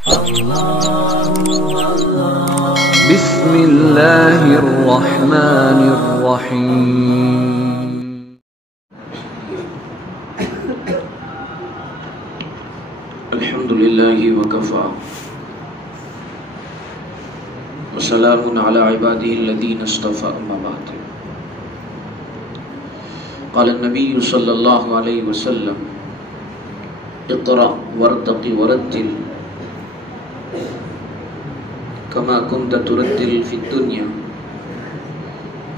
بسم اللہ الرحمن الرحیم الحمد للہ وکفا وسلام علی عباده الذین اصطفى اما بعد قال النبی صلی اللہ علیہ وسلم اقرأ وارتق ورتل كما كنت ترتل في الدنيا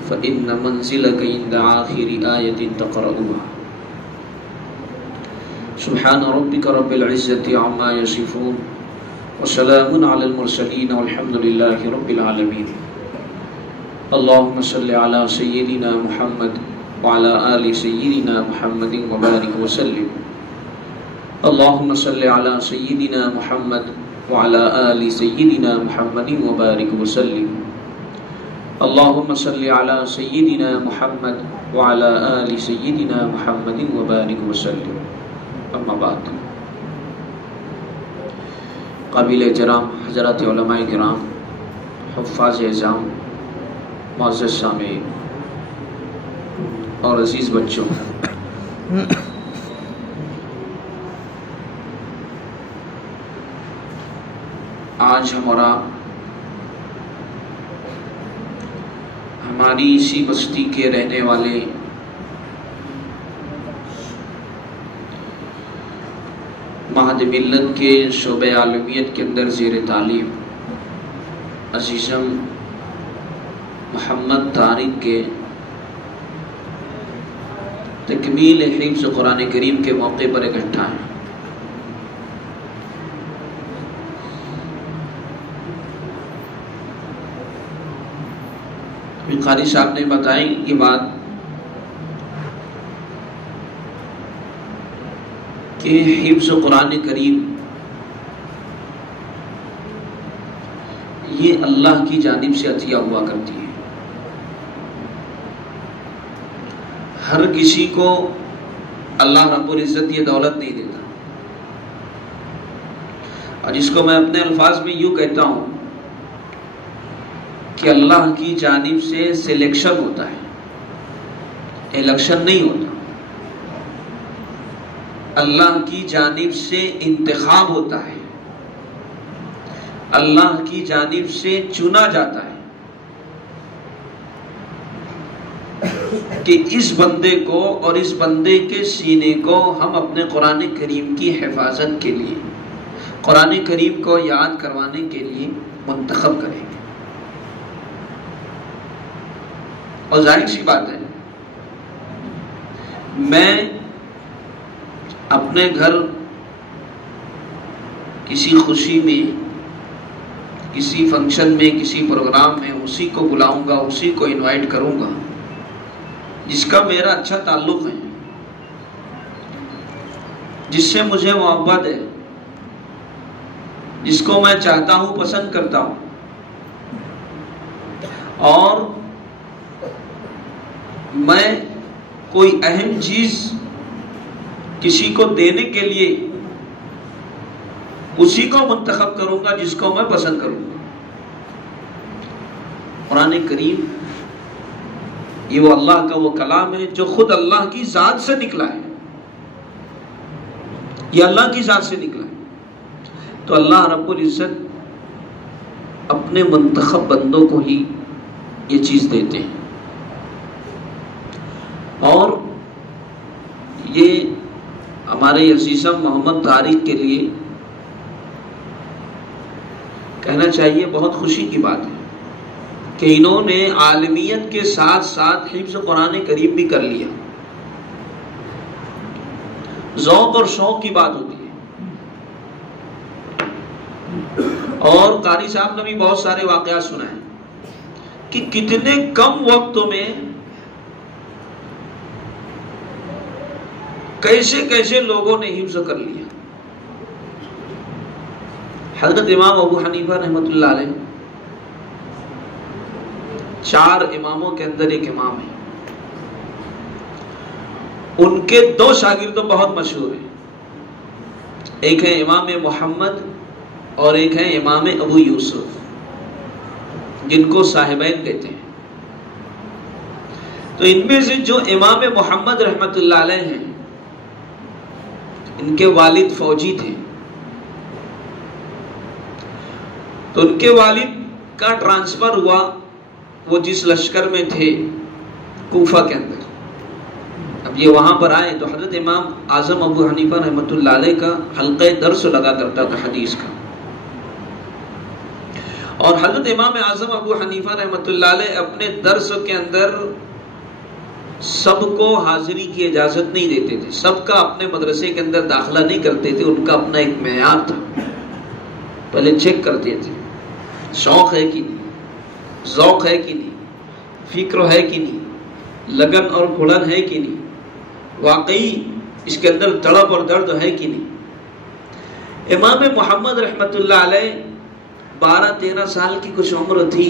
فإن منزلك عند آخر آية تقرأها سبحان ربك رب العزة عما يصفون وسلام على المرسلين والحمد لله رب العالمين اللهم صل على سيدنا محمد وعلى آل سيدنا محمد وبارك وسلم اللهم صل على سيدنا محمد وعلى آل سيدنا محمد وبارك وسلم اللهم صل على سيدنا محمد وعلى آل سيدنا محمد وبارك وسلم اما بعد قابل احترام حضرات علماء کرام، حفاظ اعظام، معزز سامعین اور عزیز بچوں، آج ہماری اسی بستی کے رہنے والے مہد ملت کے شعبہ عالمیت کے اندر زیر تعلیم عزیزم محمد طارق کے تکمیل حفظ قرآن کریم کے موقع پر اکٹھا ہیں۔ قاری صاحب نے بتائی یہ بات کہ حفظ قرآن کریم یہ اللہ کی جانب سے عطیہ ہوا کرتی ہے۔ ہر کسی کو اللہ رب العزت یہ دولت نہیں دیتا، اور جس کو میں اپنے الفاظ میں یوں کہتا ہوں کہ اللہ کی جانب سے سلیکشن ہوتا ہے، الیکشن نہیں ہوتا۔ اللہ کی جانب سے انتخاب ہوتا ہے، اللہ کی جانب سے چنا جاتا ہے کہ اس بندے کو اور اس بندے کے سینے کو ہم اپنے قرآن کریم کی حفاظت کے لیے، قرآن کریم کو یاد کروانے کے لیے منتخب کریں گے۔ اور ظاہر سی بات ہے، میں اپنے گھر کسی خوشی میں، کسی فنکشن میں، کسی پروگرام میں اسی کو بلاؤں گا، اسی کو انوائٹ کروں گا جس کا میرا اچھا تعلق ہے، جس سے مجھے محبت ہے، جس کو میں چاہتا ہوں، پسند کرتا ہوں۔ اور میں کوئی اہم چیز کسی کو دینے کے لیے اسی کو منتخب کروں گا جس کو میں پسند کروں گا۔ قرآن کریم یہ وہ اللہ کا وہ کلام ہے جو خود اللہ کی ذات سے نکلا ہے، یہ اللہ کی ذات سے نکلا ہے۔ تو اللہ رب العزت اپنے منتخب بندوں کو ہی یہ چیز دیتے ہیں، اور یہ ہمارے عزیزم محمد طارق کے لیے کہنا چاہیے بہت خوشی کی بات ہے کہ انہوں نے عالمیت کے ساتھ ساتھ حفظ قرآن کریم بھی کر لیا۔ ذوق اور شوق کی بات ہوتی ہے، اور قاری صاحب نے بھی بہت سارے واقعات سنائے کہ کتنے کم وقت میں کیسے کیسے لوگوں نے حفظ کر لیا۔ حضرت امام ابو حنیفہ رحمۃ اللہ علیہ 4 اماموں کے اندر ایک امام ہے، ان کے 2 شاگرد تو بہت مشہور ہیں، ایک ہے امام محمد اور ایک ہے امام ابو یوسف، جن کو صاحبین کہتے ہیں۔ تو ان میں سے جو امام محمد رحمت اللہ علیہ ہیں، ان کے والد فوجی تھے، تو ان کے والد کا ٹرانسفر ہوا، وہ جس لشکر میں تھے کوفہ کے اندر، اب یہ وہاں پر آئے تو حضرت امام اعظم ابو حنیفہ رحمۃ اللہ علیہ کا حلقہ درس لگا کرتا تھا حدیث کا، اور حضرت امام اعظم ابو حنیفہ رحمۃ اللہ علیہ اپنے درس کے اندر سب کو حاضری کی اجازت نہیں دیتے تھے، سب کا اپنے مدرسے کے اندر داخلہ نہیں کرتے تھے، ان کا اپنا ایک معیار تھا، پہلے چیک کرتے تھے شوق ہے کہ نہیں، ذوق ہے کہ نہیں، فکر ہے کہ نہیں، لگن اور گھڑن ہے کہ نہیں، واقعی اس کے اندر تڑپ اور درد ہے کہ نہیں۔ امام محمد رحمت اللہ علیہ 12-13 سال کی کچھ عمر تھی،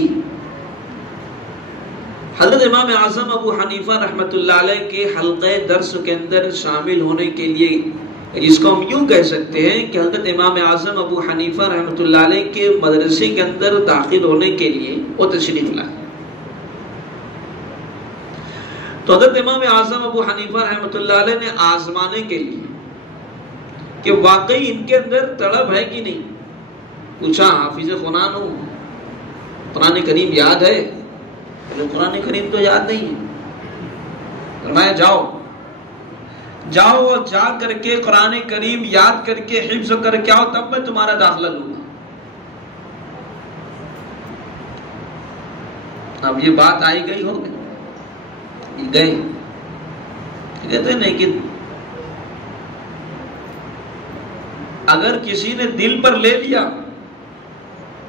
حضرت امام اعظم ابو حنیفہ رحمت اللہ علیہ کے حلقہ درس کے اندر شامل ہونے کے لیے، اس کو ہم یوں کہہ سکتے ہیں کہ حضرت امام اعظم ابو حنیفہ رحمت اللہ علیہ کے مدرسے کے اندر داخل ہونے کے لیے وہ تشریف لائے۔ تو حضرت امام اعظم ابو حنیفہ رحمت اللہ علیہ نے آزمانے کے لیے کہ واقعی ان کے اندر طلب ہے کہ نہیں، پوچھا حافظ قرآن ہوں، قرآن کریم یاد ہے؟ قرآن کریم تو یاد نہیں ہے۔ فرمایا جاؤ اور جا کر کے قرآن کریم یاد کر کے حفظ کر کے آؤ، تب میں تمہارا داخلہ لوں گا۔ اب یہ بات آئی گئی ہو گئی، گئے کہتے نہیں کہ اگر کسی نے دل پر لے لیا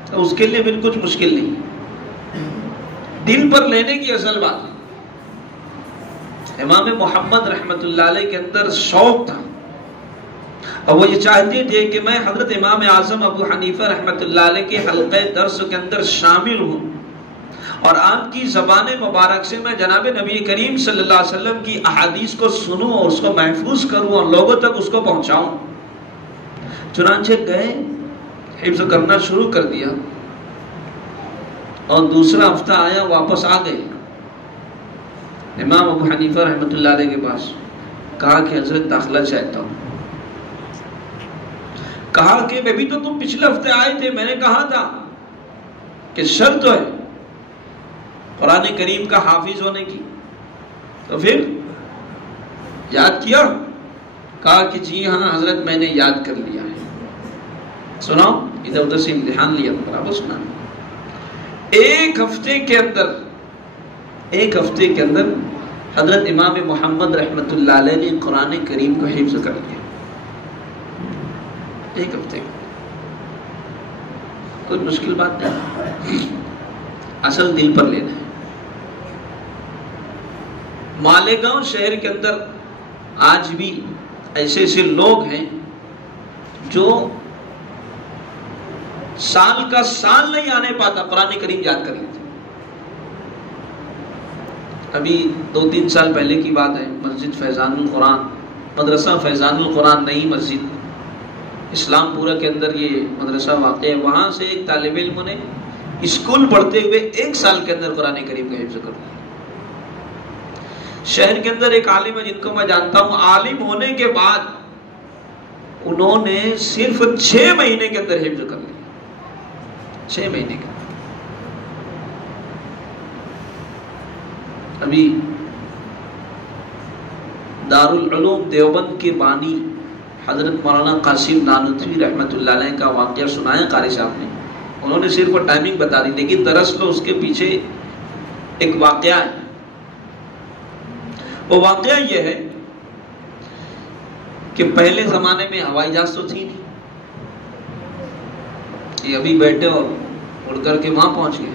تو اس کے لیے بھی کچھ مشکل نہیں، دل پر لینے کی اصل بات ہے۔ امام محمد رحمت اللہ علیہ کے اندر شوق تھا، اور وہ یہ چاہتے تھے کہ میں حضرت امام اعظم ابو حنیفہ رحمت اللہ علیہ کے حلقہ درس کے اندر شامل ہوں، اور آپ کی زبان مبارک سے میں جناب نبی کریم صلی اللہ علیہ وسلم کی احادیث کو سنوں اور اس کو محفوظ کروں اور لوگوں تک اس کو پہنچاؤں۔ چنانچہ گئے، حفظ کرنا شروع کر دیا، اور دوسرا ہفتہ آیا، واپس آ گئے امام ابو حنیفہ رحمۃ اللہ علیہ کے پاس، کہا کہ حضرت داخلہ چاہتا ہوں۔ کہا کہ بھی تو تم پچھلے ہفتے آئے تھے، میں نے کہا تھا کہ شرط تو ہے قرآن کریم کا حافظ ہونے کی، تو پھر یاد کیا؟ کہا کہ جی ہاں حضرت میں نے یاد کر لیا ہے۔ سناؤ، ادھر ادھر سے امتحان لیا، برابر سنا۔ ایک ہفتے کے اندر حضرت امام محمد رحمت اللہ علیہ نے قرآن کریم کو حفظ کر لیا، ایک ہفتے میں، کوئی مشکل بات نہیں، اصل دل پر لینا ہے۔ مالیگاؤں شہر کے اندر آج بھی ایسے لوگ ہیں جو سال کا سال نہیں آنے پاتا، قرآن کریم یاد کر لیتے۔ ابھی 2-3 سال پہلے کی بات ہے، مسجد فیضان القرآن، مدرسہ فیضان القرآن نئی مسجد اسلام پورہ کے اندر یہ مدرسہ واقع ہے، وہاں سے ایک طالب علم نے اسکول پڑھتے ہوئے 1 سال کے اندر قرآن کریم کا حفظ کر لیا۔ شہر کے اندر ایک عالم ہے جن کو میں جانتا ہوں، عالم ہونے کے بعد انہوں نے صرف 6 مہینے کے اندر حفظ کر لیا، 6 مہینے کے اندر۔ ابھی دارالعلوم دیوبند کے بانی حضرت مولانا قاسم نانوتوی رحمت اللہ علیہ کا واقعہ سنایا قاری صاحب نے، انہوں نے صرف ٹائمنگ بتا دی، لیکن دراصل اس کے پیچھے ایک واقعہ ہے۔ وہ واقعہ یہ ہے کہ پہلے زمانے میں ہوائی جہاز تو تھی نہیں، یہ ابھی بیٹھے اور اڑ کر کے وہاں پہنچ گئے۔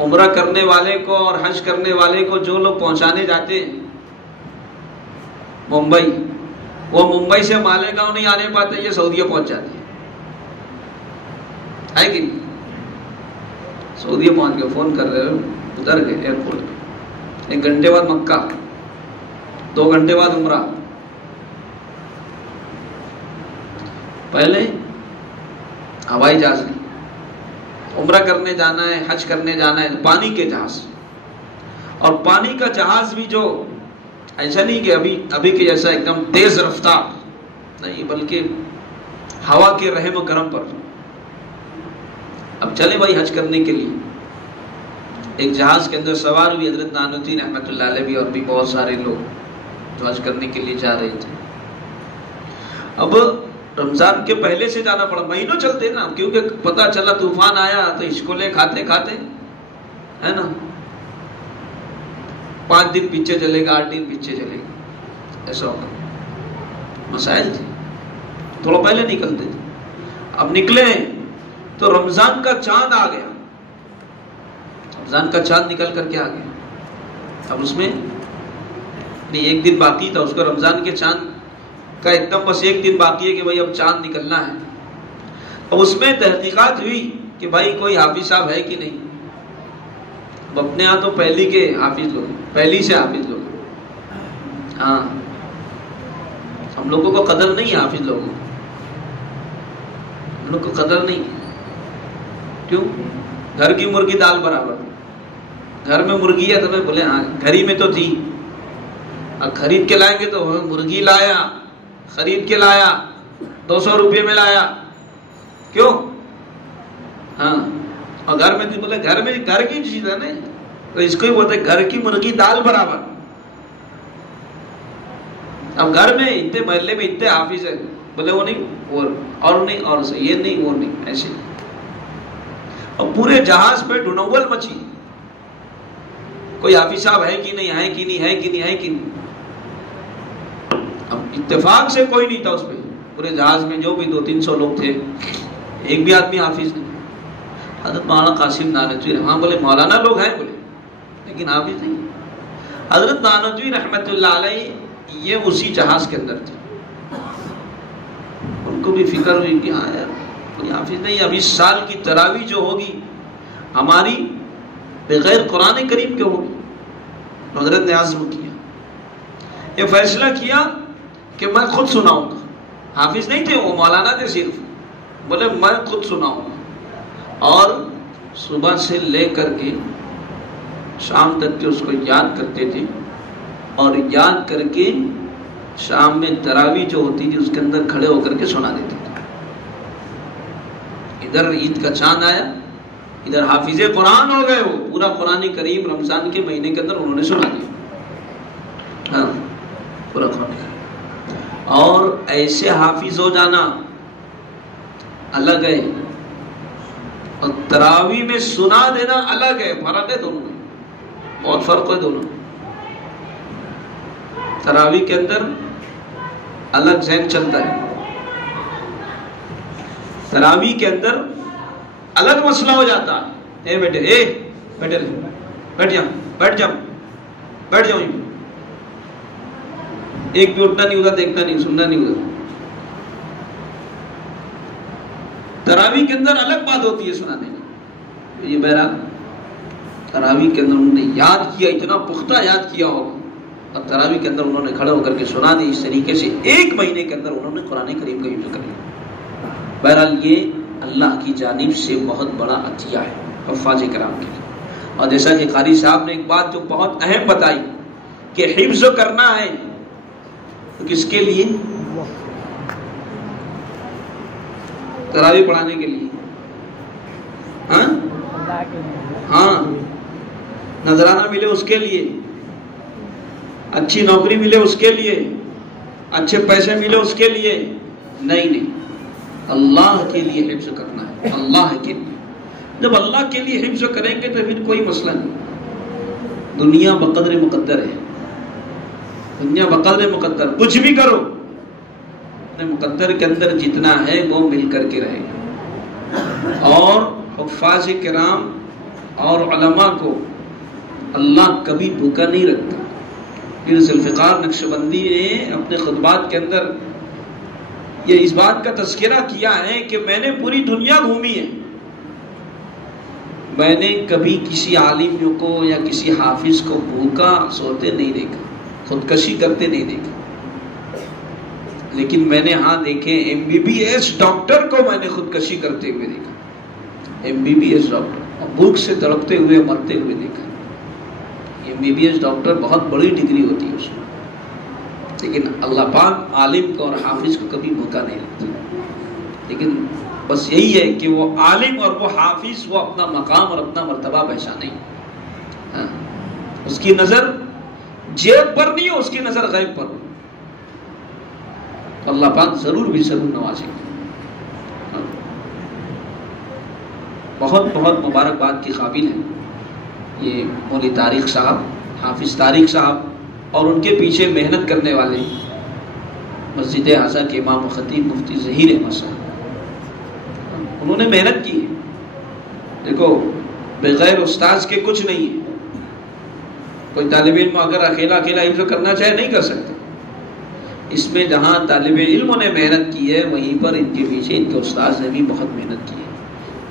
عمرہ کرنے والے کو اور حج کرنے والے کو جو لوگ پہنچانے جاتے ہیں ممبئی، وہ ممبئی سے مالیگاؤں نہیں آنے پاتے، یہ سعودیہ پہنچ جاتے ہیں، ہے کہ نہیں؟ سعودیہ پہنچ گئے، فون کر رہے ہو، اتر گئے ایئرپورٹ پہ، 1 گھنٹے بعد مکہ، 2 گھنٹے بعد عمرہ، پہلے ہوائی جہاز نہیں، عمرہ کرنے جانا ہے، حج کرنے جانا ہے، پانی کے جہاز. اور پانی کا جہاز بھی جو ایسا نہیں کہ ابھی کے جیسا ایک دم تیز رفتار نہیں، بلکہ ہوا کے رحم و کرم پر. اب چلے بھائی حج کرنے کے لیے، ایک جہاز کے اندر سوار ہوئی حضرت نانوتوی رحمۃ اللہ علیہ بھی اور بھی بہت سارے لوگ جو حج کرنے کے لیے جا رہے تھے. اب رمضان کے پہلے سے جانا پڑا، مہینوں چلتے نا، کیونکہ پتہ چلا طوفان آیا تو اشکولے کھاتے کھاتے ہے نا 5 دن پیچھے چلے گا، 8 دن پیچھے چلے گا، ایسا ہوگا. مسائل تھے، تھوڑا پہلے نکلتے تھے. اب نکلے تو رمضان کا چاند آ گیا، رمضان کا چاند نکل کر کے آ گیا. اب اس میں نہیں، 1 دن باقی تھا، اس کو رمضان کے چاند کا ایک دم بس 1 دن باقی ہے کہ بھائی اب چاند نکلنا ہے. اب اس میں تحقیقات ہوئی کہ بھائی کوئی حافظ صاحب ہے کہ نہیں. اب اپنے ہاں تو پہلی کے حافظ لوگ، پہلی سے حافظ لوگ. ہاں ہم لوگوں کو قدر نہیں ہے، حافظ لوگوں کو ہم لوگ کو قدر نہیں. کیوں؟ گھر کی مرغی دال برابر. گھر میں مرغی ہے تو میں بولے ہاں گھر ہی میں تو تھی، اب خرید کے لائیں گے تو مرغی لایا، خرید کے لایا 200 روپے میں لایا. کیوں؟ ہاں اور گھر میں تھی، بولے گھر میں گھر کی چیز ہے نا، تو اس کو ہی بولتے گھر کی مرغی دال برابر. اب گھر میں اتنے محلے میں اتنے حافظ ہے، بولے وہ نہیں اور نہیں اور سے یہ نہیں وہ نہیں ایسے. اور پورے جہاز پہ ڈھنول مچی، کوئی حافظ صاحب ہے کہ نہیں، ہے کہ نہیں، ہے کہ نہیں، ہے کہ نہیں. اب اتفاق سے کوئی نہیں تھا اس پہ، پورے جہاز میں جو بھی 200-300 لوگ تھے، ایک بھی آدمی حافظ نہیں. حضرت مولانا قاسم نانوتوی، ہاں بولے مولانا لوگ ہیں بولے، لیکن حافظ نہیں. حضرت نانوتوی رحمت اللہ علیہ یہ اسی جہاز کے اندر تھے. ان کو بھی فکر ہوئی کہ ہاں یار کوئی حافظ نہیں. اب اس سال کی تراویح جو ہوگی ہماری بغیر قرآن کریم کے ہوگی. حضرت نے عزم کیا، یہ فیصلہ کیا کہ میں خود سناؤں گا. حافظ نہیں تھے وہ، مولانا تھے صرف. بولے میں خود سناؤں گا، اور صبح سے لے کر کے شام تک کے اس کو یاد کرتے تھے، اور یاد کر کے شام میں تراویح جو ہوتی تھی اس کے اندر کھڑے ہو کر کے سنا دیتے تھے. ادھر عید کا چاند آیا، ادھر حافظ قرآن ہو گئے، وہ پورا قرآن کریم رمضان کے مہینے کے اندر انہوں نے سنا دیا. ہاں پورا قرآن. اور ایسے حافظ ہو جانا الگ ہے، اور تراویح میں سنا دینا الگ ہے. فرق ہے دونوں میں، بہت فرق ہے دونوں. تراویح کے اندر الگ ذہن چلتا ہے، تراویح کے اندر الگ مسئلہ ہو جاتا ہے. اے بیٹے، اے بیٹے بیٹھ جاؤ، بیٹھ جاؤ، بیٹھ جاؤ. ایک بھی اٹھنا نہیں ہوتا، دیکھنا نہیں، سننا نہیں ہوتا. تراویح کے اندر الگ بات ہوتی ہے سنانے کی. یہ بہرحال تراویح کے اندر انہوں نے یاد کیا، اتنا پختہ یاد کیا ہوگا، اور تراویح کے اندر انہوں نے کھڑا ہو کر کے سنا دی. اس طریقے سے 1 مہینے کے اندر انہوں نے قرآن کریم کا حفظ کر لیا. بہرحال یہ اللہ کی جانب سے بہت بڑا عطیہ ہے حفاظ کرام کے لیے. اور جیسا کہ قاری صاحب نے ایک بات جو بہت اہم بتائی کہ حفظ کرنا ہے تو کس کے لیے؟ تراویح پڑھانے کے لیے. ہاں نذرانہ ملے اس کے لیے، اچھی نوکری ملے اس کے لیے، اچھے پیسے ملے اس کے لیے نہیں، اللہ کے لیے حفظ کرنا ہے. اللہ کے لیے جب اللہ کے لیے حفظ کریں گے تو پھر کوئی مسئلہ نہیں. دنیا بقدر مقدر ہے، دنیا بقدر مقدر، کچھ بھی کرو مقدر کے اندر جتنا ہے وہ مل کر کے رہے گا. اور حفاظ کرام اور علماء کو اللہ کبھی بھوکا نہیں رکھتا. پھر ذوالفقار نقشبندی نے اپنے خطبات کے اندر یہ اس بات کا تذکرہ کیا ہے کہ میں نے پوری دنیا گھومی ہے، میں نے کبھی کسی عالم کو یا کسی حافظ کو بھوکا سوتے نہیں دیکھا، خودکشی کرتے نہیں دیکھا. لیکن میں نے ہاں دیکھے MBBS ڈاکٹر کو میں نے خودکشی کرتے ہوئے دیکھا، MBBS ڈاکٹر بھوک سے تڑپتے ہوئے مرتے ہوئے دیکھا۔ MBBS ڈاکٹر بہت بڑی ڈگری ہوتی ہے اس میں، لیکن اللہ پاک عالم کو اور حافظ کو کبھی موقع نہیں دیتا۔ لیکن بس یہی ہے کہ وہ عالم اور وہ حافظ وہ اپنا مقام اور اپنا مرتبہ پہچانے، ہاں، اس کی نظر جیب پر نہیں ہو، اس کی نظر غیب پر ہو، اللہ پاک ضرور بھی ضرور نوازے گا۔ بہت بہت مبارکباد کی قابل ہے یہ مولوی طارق صاحب، حافظ طارق صاحب اور ان کے پیچھے محنت کرنے والے مسجد اعظم کے امام و خطیب مفتی ظہیر احمد صاحب، انہوں نے محنت کی ہے۔ دیکھو بغیر استاذ کے کچھ نہیں ہے، کوئی طالب علم اگر اکیلا حفظ کرنا چاہے نہیں کر سکتے، اس میں جہاں طالب علموں نے محنت کی ہے وہیں پر ان کے پیچھے ان کے استاذ نے بھی بہت محنت کی ہے،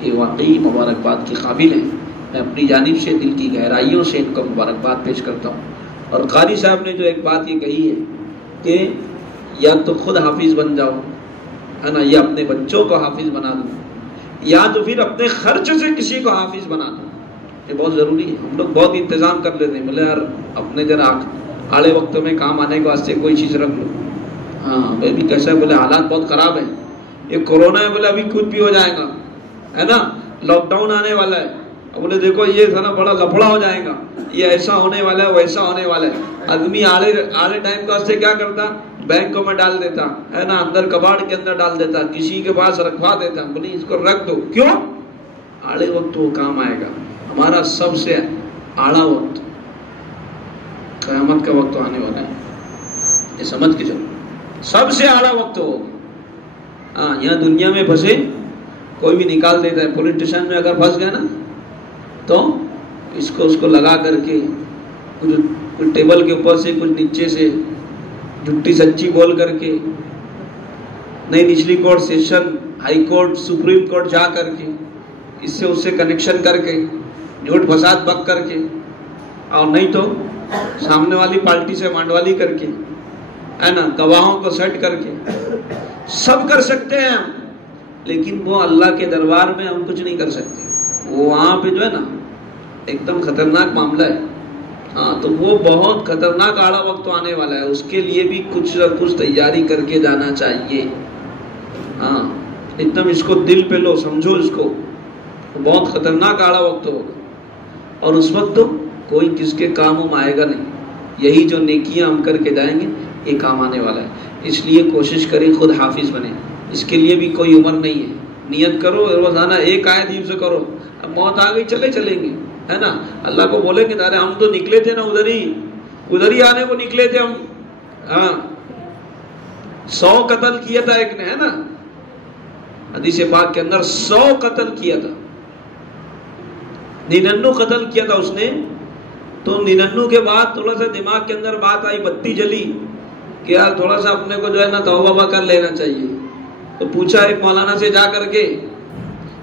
یہ واقعی مبارکباد کی قابل ہے۔ میں اپنی جانب سے دل کی گہرائیوں سے ان کو مبارکباد پیش کرتا ہوں۔ اور قاری صاحب نے جو ایک بات یہ کہی ہے کہ یا تو خود حافظ بن جاؤ، ہے نا، یا اپنے بچوں کو حافظ بنا دو، یا تو پھر اپنے خرچ سے کسی کو حافظ بنا دو، یہ بہت ضروری ہے۔ ہم لوگ بہت انتظام کر لیتے ہیں، بولے یار اپنے ذرا آڑے وقت میں کام آنے کے واسطے کوئی چیز رکھ لو، ہاں بھائی بھی کیسا ہے، بولے حالات بہت خراب ہیں، یہ کورونا ہے، بولے ابھی کچھ بھی ہو جائے گا، ہے نا، لاک ڈاؤن آنے والا ہے، بولے دیکھو یہ ذرا بڑا لفڑا ہو جائے گا، یہ ایسا ہونے والا ہے ویسا ہونے والا ہے۔ آدمی آڑے ٹائم کا سے کیا کرتا، بینکوں میں ڈال دیتا، ہے نا، اندر کباڑ کے اندر ڈال دیتا، کسی کے پاس رکھوا دیتا، بولے اس کو رکھ دو، کیوں؟ آڑے وقت وہ کام آئے گا۔ ہمارا سب سے آڑا وقت قیامت کا وقت آنے والا ہے، یہ سمجھ کے چلو، سب سے آڑا وقت ہوگا۔ ہاں یہاں دنیا میں پھنسے کوئی بھی نکال دیتا ہے، پولیس اسٹیشن میں اگر پھنس گئے نا تو اس کو لگا کر کے کچھ ٹیبل کے اوپر سے کچھ نیچے سے جھوٹی سچی بول کر کے نئی نچلی court session high court supreme court جا کر کے اس سے کنیکشن کر کے جھوٹ فساد بک کر کے، اور نہیں تو سامنے والی پارٹی سے مانڈوالی کر کے، ہے نا، گواہوں کو سیٹ کر کے، سب کر سکتے ہیں ہم، لیکن وہ اللہ کے دربار میں ہم کچھ نہیں کر سکتے۔ وہ وہاں پہ جو ہے نا ایک دم خطرناک معاملہ ہے، ہاں تو وہ بہت خطرناک آڑا وقت آنے والا ہے، اس کے لیے بھی کچھ نہ کچھ تیاری کر کے جانا چاہیے۔ ہاں ایک دم اس کو دل پہ لو، سمجھو اس کو، بہت خطرناک آڑا وقت ہوگا، اور اس وقت تو کوئی کس کے کاموں میں آئے گا نہیں، یہی جو نیکیاں ہم کر کے جائیں گے یہ کام آنے والا ہے۔ اس لیے کوشش کریں خود حافظ بنے، اس کے لیے بھی کوئی عمر نہیں ہے، نیت کرو روزانہ ایک آیت حفظ کرو، اب موت آ گئی چلیں گے، ہے نا، اللہ کو بولیں گے ارے ہم تو نکلے تھے نا ادھر ہی آنے کو نکلے تھے ہم، ہاں 100 قتل کیا تھا ایک نے، ہے نا، حدیث پاک کے اندر 100 قتل کیا تھا، 99 قتل کیا تھا اس نے، تو 99 کے بعد تھوڑا سا دماغ کے اندر بات آئی، بتی جلی کہ یار تھوڑا سا اپنے کو جو ہے نا توبہ کر لینا چاہیے، تو پوچھا ایک مولانا سے جا کر کے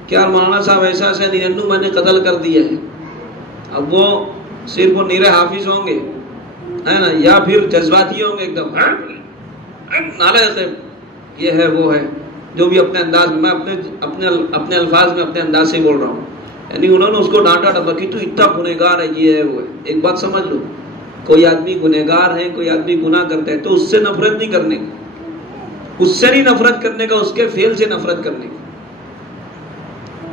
کہ یار مولانا صاحب ایسا 99 میں نے قتل کر دیا ہے، اب وہ صرف وہ نیرے حافظ ہوں گے، ہے نا، یا پھر جذباتی ہوں گے ایک دم نالائق ہے، یہ ہے وہ ہے، جو بھی اپنے انداز میں، میں اپنے الفاظ میں اپنے انداز سے بول رہا ہوں، یعنی انہوں نے اس کو ڈانٹا ڈبا کہ تو اتنا گنہگار ہے، یہ ہے وہ ہے۔ ایک بات سمجھ لو، کوئی آدمی گنہگار ہے، کوئی آدمی گناہ کرتا ہے تو اس سے نفرت نہیں کرنے کا، اس سے نہیں نفرت کرنے کا، اس کے فعل سے نفرت کرنے کا،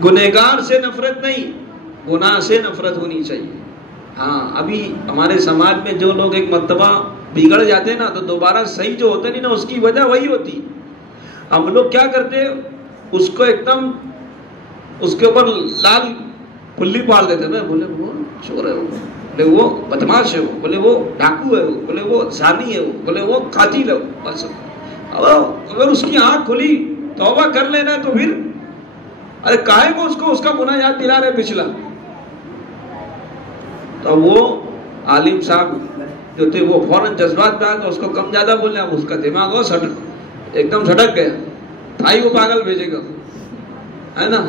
گنہگار سے نفرت نہیں، گناہ سے نفرت ہونی چاہیے۔ ہاں ابھی ہمارے سماج میں جو لوگ ایک مرتبہ بگڑ جاتے ہیں نا تو دوبارہ صحیح جو ہوتا نہیں نا، اس کی وجہ وہی ہوتی۔ ہم لوگ کیا کرتے، اس کو ایک دم اس کے اوپر لال پلی پاڑ دیتے نا، بولے وہ چور ہے، وہ بولے وہ بدماش ہے، وہ بولے وہ ڈاکو ہے، وہ بولے وہ زانی ہے، وہ بولے وہ قاتل ہے، بس اگر اس کی آنکھ کھلی توبہ کر لینا تو پھر ارے کاہے کو اس کو اس کا گناہ یاد دلا رہے پچھلا۔ تو وہ عالم صاحب جو تھے وہ فوراً جذبات پہ آ تو اس کو کم زیادہ بولنے، اب اس کا دماغ ہو ایک دم سٹک گیا، بھائی وہ پاگل بھیجے گا، ہے نا،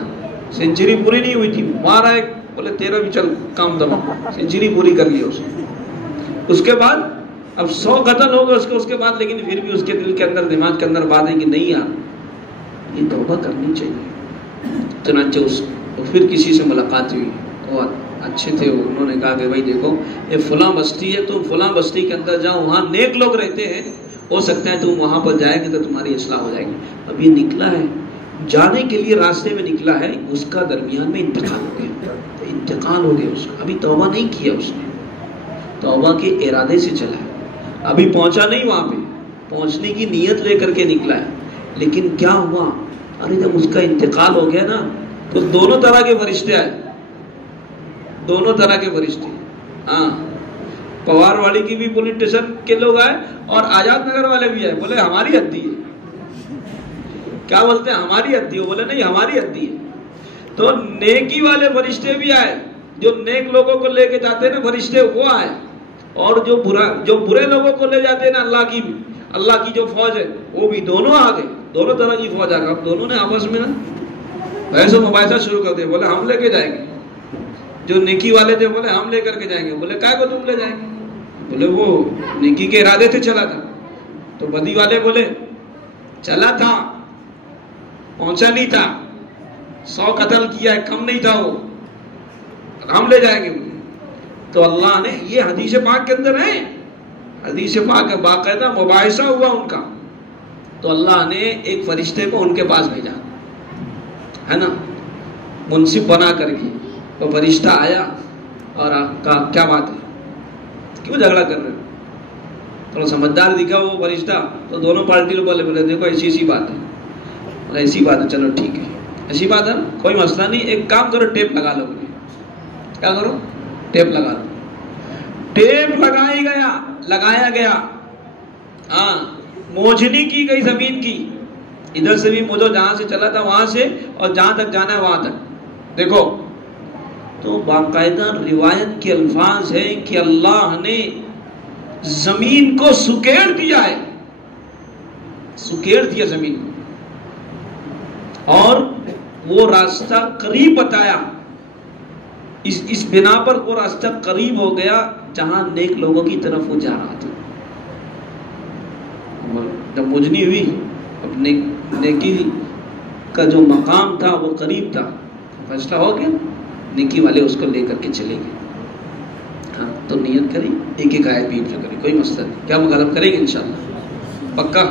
سینچری پوری نہیں ہوئی تھی، مارا ایک، بولے تیرا بھی چل کام دم، سینچری پوری کر لی اس نے۔ اس کے بعد اب 100 قتل ہوگا اس کے بعد، لیکن پھر بھی اس کے دل کے اندر، دماغ کے اندر بات ہے کہ نہیں یار یہ توبہ کرنی چاہیے. چنانچہ پھر کسی سے ملاقات ہوئی اور اچھے تھے وہ، انہوں نے کہا کہ بھائی دیکھو یہ فلاں بستی ہے، تم فلاں بستی کے اندر جاؤ، وہاں نیک لوگ رہتے ہیں، ہو سکتا ہے تم وہاں پر جائے گے تو تمہاری اصلاح ہو جائے گی. اب یہ نکلا ہے، جانے کے لیے راستے میں نکلا ہے، اس کا درمیان میں انتقال ہو گیا، انتقال ہو گیا اس کا. ابھی توبہ نہیں کیا اس نے، توبہ کے ارادے سے چلا ہے، ابھی پہنچا نہیں وہاں پہ، پہنچنے کی نیت لے کر کے نکلا ہے. لیکن کیا ہوا، ارے جب اس کا انتقال ہو گیا نا تو دونوں طرح کے فرشتے آئے، دونوں طرح کے فرشتے. ہاں، پوار واڑی کی بھی پولیس اسٹیشن کے لوگ آئے اور آزاد نگر والے بھی آئے، بولے ہماری حدی ہے. کیا بولتے ہیں؟ ہماری حدی ہے. بولے نہیں ہماری حدی ہے. تو نیکی والے فرشتے بھی آئے، جو نیک لوگوں کو لے کے جاتے ہیں نا فرشتے، وہ آئے، اور جو برے لوگوں کو لے جاتے ہیں نا اللہ کی جو فوج ہے وہ بھی دونوں آ گئے، دونوں طرح کی فوج آ گئی. اب دونوں نے آپس میں نا بحث و مباحثہ شروع کر دیا. بولے ہم لے کے جائیں گے. جو نیکی والے تھے بولے ہم لے کر کے جائیں گے. بولے کائے کو تم لے جائیں گے؟ بولے وہ نیکی کے ارادے سے چلا تھا. تو بدی والے بولے چلا تھا، پہنچا نہیں تھا، 100 قتل کیا ہے، کم نہیں تھا وہ، ہم لے جائیں گے. تو اللہ نے، یہ حدیث پاک کے اندر ہے، حدیث پاک باقاعدہ مباحثہ ہوا ان کا. تو اللہ نے ایک فرشتے کو ان کے پاس بھیجا ہے نا، منصف بنا کر کے. وہ فرشتہ آیا اور کہا کیا بات ہے، کیوں جھگڑا کر رہے ہو؟ تھوڑا سمجھدار دکھا وہ فرشتہ. تو دونوں پارٹی لوگ بولے دیکھو ایسی بات ہے، ایسی بات ہے، چلو ٹھیک ہے ایسی بات ہے، کوئی مسئلہ نہیں. ایک کام کرو، ٹیپ لگا لو. کیا کرو؟ ٹیپ لگا لو. ٹیپ لگایا گیا. ہاں، موجنی کی گئی زمین کی، ادھر سے بھی موجو جہاں سے چلا تھا وہاں سے، اور جہاں تک جانا ہے وہاں تک. دیکھو تو باقاعدہ روایت کے الفاظ ہے کہ اللہ نے زمین کو سکیڑ دیا ہے، سکیڑ دیا زمین کو، اور وہ راستہ قریب بتایا. اس بنا پر وہ راستہ قریب ہو گیا جہاں نیک لوگوں کی طرف وہ جا رہا تھا. جب موجنی ہوئی، اپنے نیکی کا جو مقام تھا وہ قریب تھا، فیصلہ ہو گیا، نیکی والے اس کو لے کر کے چلے گئے. ہاں تو نیت کریں، ایک آیت بھی جو کریں، کوئی مسئلہ نہیں. کیا مغالب کریں گے انشاءاللہ؟ پکا؟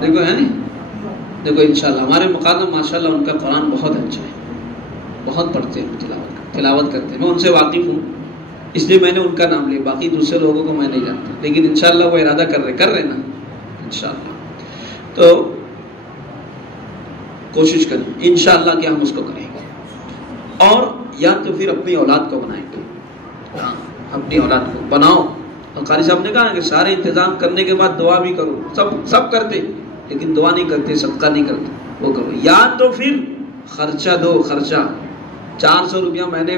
دیکھو ہے نہیں، دیکھو انشاءاللہ ہمارے مقدم ماشاءاللہ ان کا قرآن بہت اچھا ہے، بہت پڑھتے ہیں، تلاوت کرتے ہیں. میں ان سے واقف ہوں، اس لیے میں نے ان کا نام لیا، باقی دوسرے لوگوں کو میں نہیں جانتا. لیکن انشاءاللہ وہ ارادہ کر رہے نا انشاءاللہ. تو کوشش کریں انشاءاللہ کہ ہم اس کو کریں گے، اور یا تو پھر اپنی اولاد کو بنائیں گے. ہاں، اپنی اولاد کو بناؤ. اور قاری صاحب نے کہا کہ سارے انتظام کرنے کے بعد دعا بھی کرو. سب کرتے لیکن دعا نہیں کرتے، صدقہ نہیں کرتے، وہ کرو. یا تو پھر خرچہ دو. خرچہ 400 روپیہ میں نے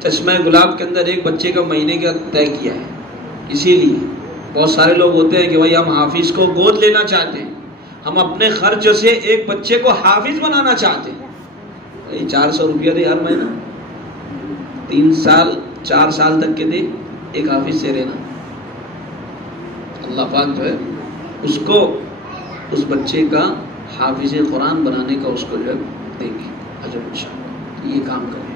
چشمہ گلاب کے اندر ایک بچے کا مہینے کا طے کیا ہے. اسی لیے بہت سارے لوگ ہوتے ہیں کہ بھائی ہم حافظ کو گود لینا چاہتے ہیں، ہم اپنے خرچ سے ایک بچے کو حافظ بنانا چاہتے ہیں. 400 روپیہ دے ہر مہینہ، 3 سال 4 سال تک کے دے، ایک حافظ سے رہنا. اللہ پاک جو ہے اس کو، اس بچے کا حافظ قرآن بنانے کا اس کو جو ہے دیں گے اجر انشاءاللہ. یہ کام کریں.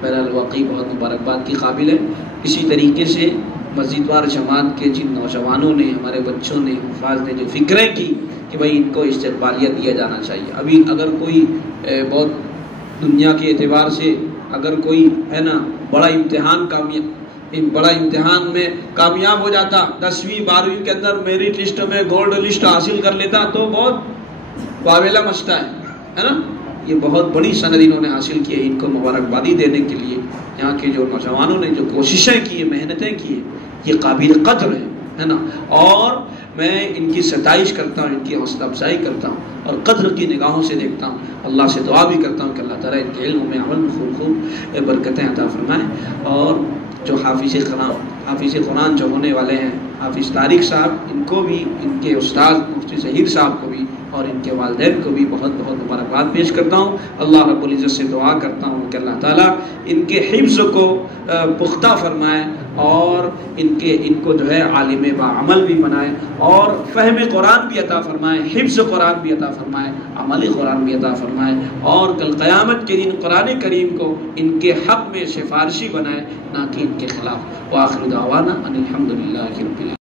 بہرحال واقعی بہت مبارکباد کی قابل ہے. اسی طریقے سے مسجد وار جماعت کے جن نوجوانوں نے، ہمارے بچوں نے، حفاظ نے جو فکریں کی کہ بھائی ان کو استقبالیہ دیا جانا چاہیے. ابھی اگر کوئی بہت دنیا کے اعتبار سے اگر کوئی ہے نا بڑا امتحان میں کامیاب ہو جاتا، 10ویں 12ویں کے اندر میرٹ لسٹ میں گولڈ لسٹ حاصل کر لیتا تو بہت واویلا مچتا ہے نا. یہ بہت بڑی سند انہوں نے حاصل کی ہے. ان کو مبارکبادی دینے کے لیے یہاں کے جو نوجوانوں نے جو کوششیں کی ہیں، محنتیں کی ہیں، یہ قابل قدر ہے نا. اور میں ان کی ستائش کرتا ہوں، ان کی حوصلہ افزائی کرتا ہوں، اور قدر کی نگاہوں سے دیکھتا ہوں. اللہ سے دعا بھی کرتا ہوں کہ اللہ تعالیٰ ان کے علم میں عمل میں خوب برکتیں عطا فرمائیں. اور جو حافظ قرآن جو ہونے والے ہیں، حافظ طارق صاحب، ان کو بھی، ان کے استاد مفتی ظہیر صاحب کو بھی، اور ان کے والدین کو بھی بہت بہت مبارکباد پیش کرتا ہوں. اللہ رب العزت سے دعا کرتا ہوں کہ اللہ تعالیٰ ان کے حفظ کو پختہ فرمائے، اور ان کو جو ہے عالم بعمل بھی بنائے اور فہم قرآن بھی عطا فرمائے، حفظ قرآن بھی عطا فرمائے، عملی قرآن بھی عطا فرمائے، اور کل قیامت کے دن قرآن کریم کو ان کے حق میں سفارشی بنائے، نہ کہ ان کے خلاف۔ وآخر دعوانا ان الحمد للہ رب العالمین۔